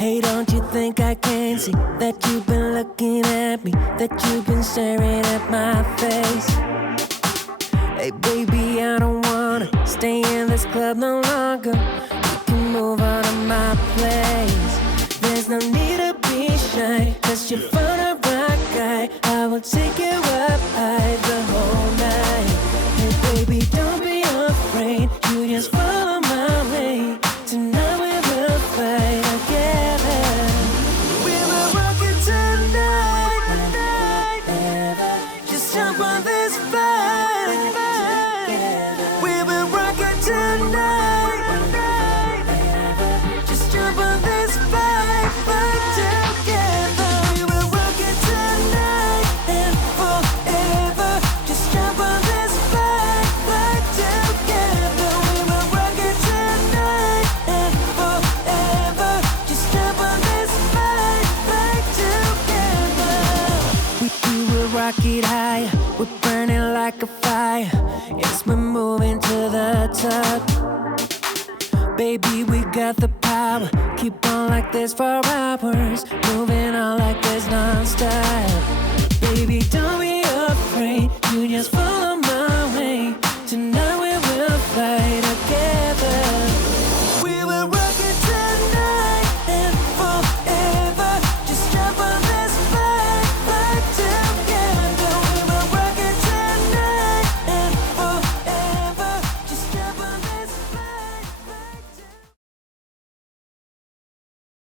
Hey, don't you think I can see that you've been looking at me, that you've been staring at my face? Hey baby, I don't wanna stay in this club no longer. You can move on to my place. There's no need to be shy, 'cause you're fun a rock guy. I will take you up high the whole night. Hey baby, don't be afraid, you just follow my way. Tonight we will fight together. We will rock it tonight. Just jump on this fight. We will rock it tonight. Just jump on this fight together. We will rock it tonight and forever. Just jump on this fight together. We will rock it tonight and forever. Just jump on this fight together. We will rock it high. We're burning like a fire. Yes, we're moving to the top. Baby, we got the power. Keep on like this for hours. Moving on like this non-stop. Baby, don't be afraid. You just follow